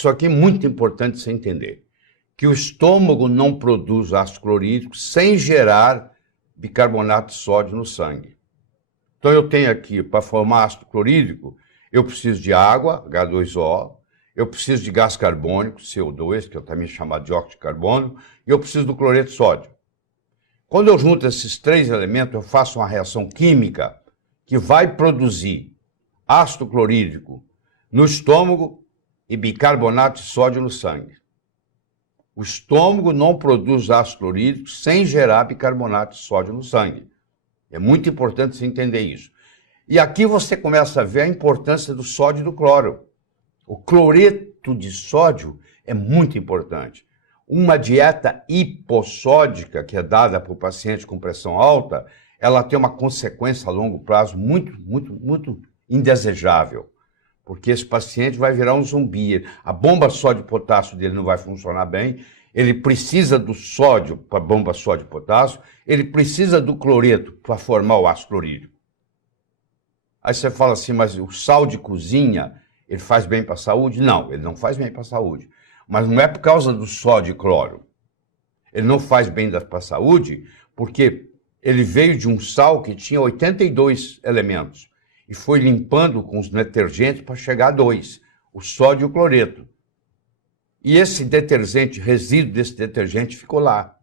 Isso aqui é muito importante você entender. Que o estômago não produz ácido clorídrico sem gerar bicarbonato de sódio no sangue. Então eu tenho aqui, para formar ácido clorídrico, eu preciso de água, H2O, eu preciso de gás carbônico, CO2, que é também chamado de dióxido de carbono, e eu preciso do cloreto de sódio. Quando eu junto esses três elementos, eu faço uma reação química que vai produzir ácido clorídrico no estômago e bicarbonato de sódio no sangue. O estômago não produz ácido clorídrico sem gerar bicarbonato de sódio no sangue. É muito importante você entender isso. E aqui você começa a ver a importância do sódio e do cloro. O cloreto de sódio é muito importante. Uma dieta hipossódica que é dada para o paciente com pressão alta, ela tem uma consequência a longo prazo muito indesejável. Porque esse paciente vai virar um zumbi. A bomba sódio-potássio dele não vai funcionar bem. Ele precisa do sódio para a bomba sódio-potássio. Ele precisa do cloreto para formar o ácido clorídrico. Aí você fala assim, mas o sal de cozinha, ele faz bem para a saúde? Não, ele não faz bem para a saúde. Mas não é por causa do sódio e cloro. Ele não faz bem para a saúde porque ele veio de um sal que tinha 82 elementos. E foi limpando com os detergentes para chegar a 2, o sódio e o cloreto. E esse detergente, resíduo desse detergente ficou lá.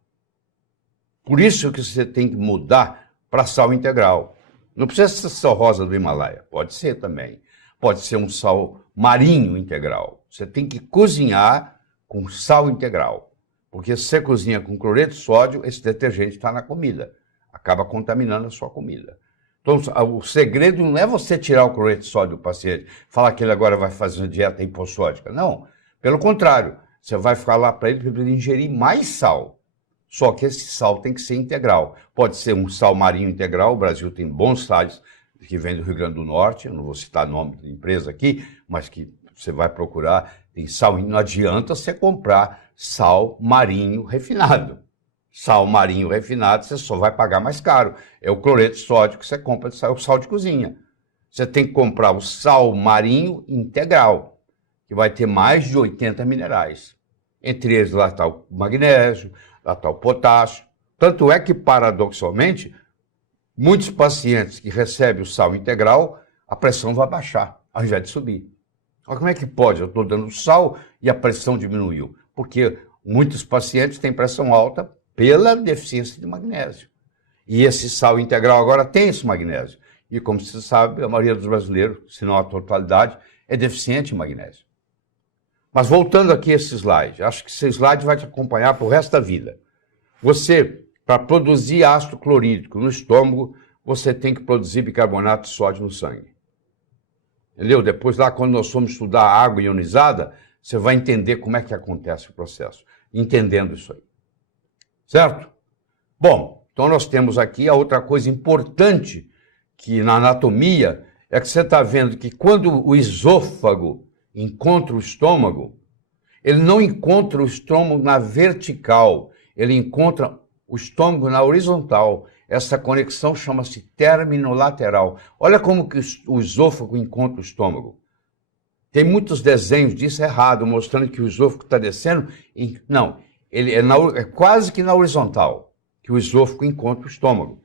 Por isso que você tem que mudar para sal integral. Não precisa ser sal rosa do Himalaia, pode ser também. Pode ser um sal marinho integral. Você tem que cozinhar com sal integral. Porque se você cozinha com cloreto de sódio, esse detergente está na comida. Acaba contaminando a sua comida. Então, o segredo não é você tirar o cloreto de sódio do paciente, falar que ele agora vai fazer uma dieta hipossódica. Não. Pelo contrário, você vai falar para ele ingerir mais sal. Só que esse sal tem que ser integral. Pode ser um sal marinho integral. O Brasil tem bons sais que vêm do Rio Grande do Norte. Eu não vou citar nome da empresa aqui, mas que você vai procurar. Tem sal. Não adianta você comprar sal marinho refinado. Sal marinho refinado, você só vai pagar mais caro. É o cloreto de sódio que você compra, o sal de cozinha. Você tem que comprar o sal marinho integral, que vai ter mais de 80 minerais. Entre eles, lá está o magnésio, lá está o potássio. Tanto é que, paradoxalmente, muitos pacientes que recebem o sal integral, a pressão vai baixar, ao invés de subir. Mas como é que pode? Eu estou dando sal e a pressão diminuiu. Porque muitos pacientes têm pressão alta pela deficiência de magnésio. E esse sal integral agora tem esse magnésio. E como você sabe, a maioria dos brasileiros, se não a totalidade, é deficiente em magnésio. Mas voltando aqui a esse slide, acho que esse slide vai te acompanhar para o resto da vida. Você, para produzir ácido clorídrico no estômago, você tem que produzir bicarbonato de sódio no sangue. Entendeu? Depois lá, quando nós formos estudar a água ionizada, você vai entender como é que acontece o processo, entendendo isso aí. Certo? Bom, então nós temos aqui a outra coisa importante que na anatomia é que você está vendo que quando o esôfago encontra o estômago, ele não encontra o estômago na vertical, ele encontra o estômago na horizontal. Essa conexão chama-se terminolateral. Olha como que o esôfago encontra o estômago. Tem muitos desenhos disso errado, mostrando que o esôfago está descendo. Não. Ele é quase que na horizontal, que o esôfago encontra o estômago.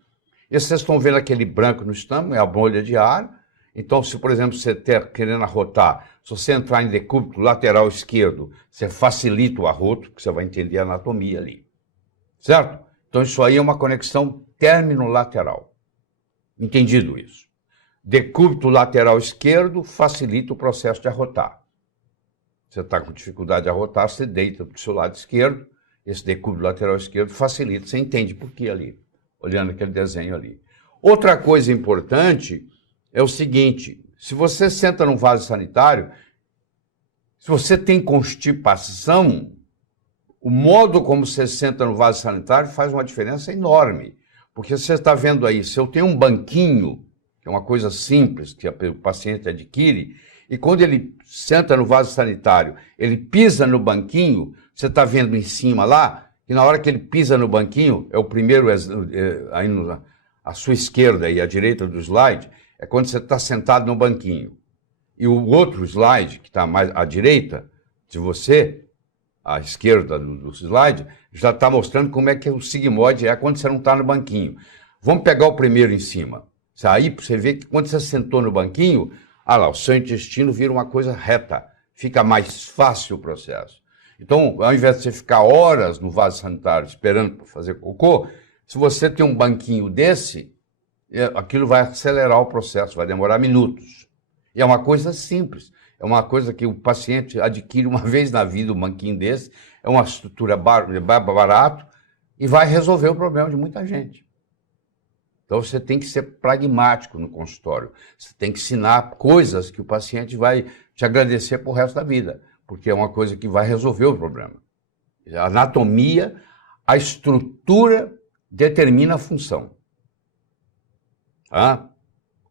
E vocês estão vendo aquele branco no estômago, é a bolha de ar. Então, se, por exemplo, você está querendo arrotar, se você entrar em decúbito lateral esquerdo, você facilita o arroto, que você vai entender a anatomia ali. Certo? Então, isso aí é uma conexão terminolateral. Entendido isso? Decúbito lateral esquerdo facilita o processo de arrotar. Você está com dificuldade de arrotar, você deita para o seu lado esquerdo, esse decúbito lateral esquerdo facilita, você entende por que ali, olhando aquele desenho ali. Outra coisa importante é o seguinte, se você senta num vaso sanitário, se você tem constipação, o modo como você senta no vaso sanitário faz uma diferença enorme. Porque você está vendo aí, se eu tenho um banquinho, que é uma coisa simples que o paciente adquire, e quando ele senta no vaso sanitário, ele pisa no banquinho, você está vendo em cima lá, que na hora que ele pisa no banquinho, é o primeiro, aí à sua esquerda e à direita do slide, é quando você está sentado no banquinho. E o outro slide, que está mais à direita, Se você, à esquerda do slide, já está mostrando como é que o sigmoide é quando você não está no banquinho. Vamos pegar o primeiro em cima. Aí você vê que quando você sentou no banquinho, lá, o seu intestino vira uma coisa reta. Fica mais fácil o processo. Então, ao invés de você ficar horas no vaso sanitário esperando para fazer cocô, se você tem um banquinho desse, aquilo vai acelerar o processo, vai demorar minutos. E é uma coisa simples. É uma coisa que o paciente adquire uma vez na vida, um banquinho desse. É uma estrutura barato e vai resolver o problema de muita gente. Então, você tem que ser pragmático no consultório. Você tem que ensinar coisas que o paciente vai te agradecer pro resto da vida, porque é uma coisa que vai resolver o problema. A anatomia, a estrutura determina a função.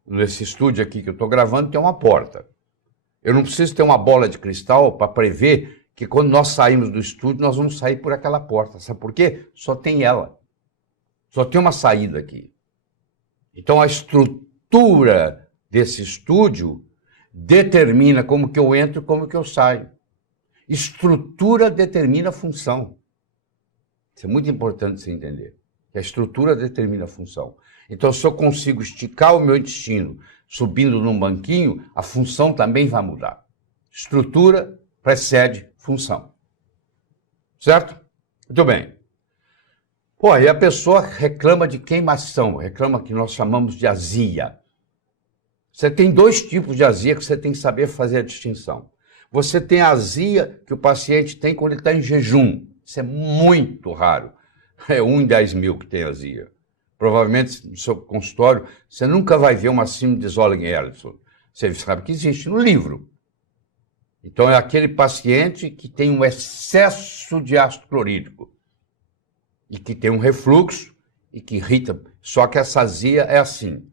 Nesse estúdio aqui que eu estou gravando tem uma porta. Eu não preciso ter uma bola de cristal para prever que quando nós saímos do estúdio, nós vamos sair por aquela porta. Sabe por quê? Só tem ela. Só tem uma saída aqui. Então, a estrutura desse estúdio determina como que eu entro e como que eu saio. Estrutura determina a função. Isso é muito importante você entender. Que a estrutura determina a função. Então, se eu consigo esticar o meu intestino subindo num banquinho, a função também vai mudar. Estrutura precede função. Certo? Muito bem. Pô, e a pessoa reclama de queimação, reclama que nós chamamos de azia. Você tem dois tipos de azia que você tem que saber fazer a distinção. Você tem a azia que o paciente tem quando ele está em jejum. Isso é muito raro. É 1 em 10 mil que tem azia. Provavelmente no seu consultório você nunca vai ver uma síndrome de Zolling-Ellison. Você sabe que existe no livro. Então é aquele paciente que tem um excesso de ácido clorídrico e que tem um refluxo e que irrita. Só que essa azia é assim.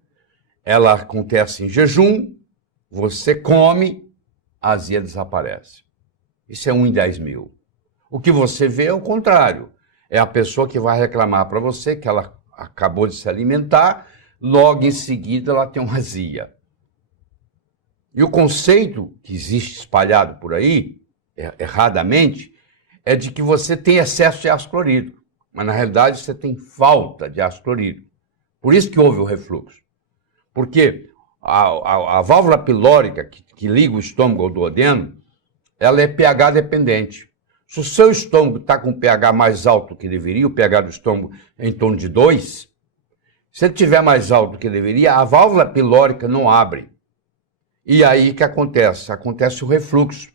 Ela acontece em jejum, você come, a azia desaparece. Isso é 1 em 10 mil. O que você vê é o contrário. É a pessoa que vai reclamar para você que ela acabou de se alimentar, logo em seguida ela tem uma azia. E o conceito que existe espalhado por aí, erradamente, é de que você tem excesso de ácido clorídrico. Mas, na realidade, você tem falta de ácido clorídrico. Por isso que houve o refluxo. Porque a válvula pilórica que liga o estômago ao duodeno, ela é pH dependente. Se o seu estômago está com pH mais alto do que deveria, o pH do estômago é em torno de 2, se ele estiver mais alto do que deveria, a válvula pilórica não abre. E aí o que acontece? Acontece o refluxo.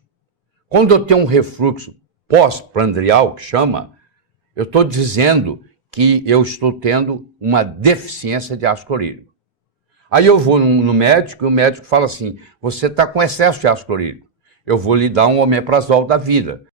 Quando eu tenho um refluxo pós-prandial, que chama, eu estou dizendo que eu estou tendo uma deficiência de ácido clorídrico. Aí eu vou no médico e o médico fala assim, você está com excesso de ácido clorídrico. Eu vou lhe dar um omeprazol da vida.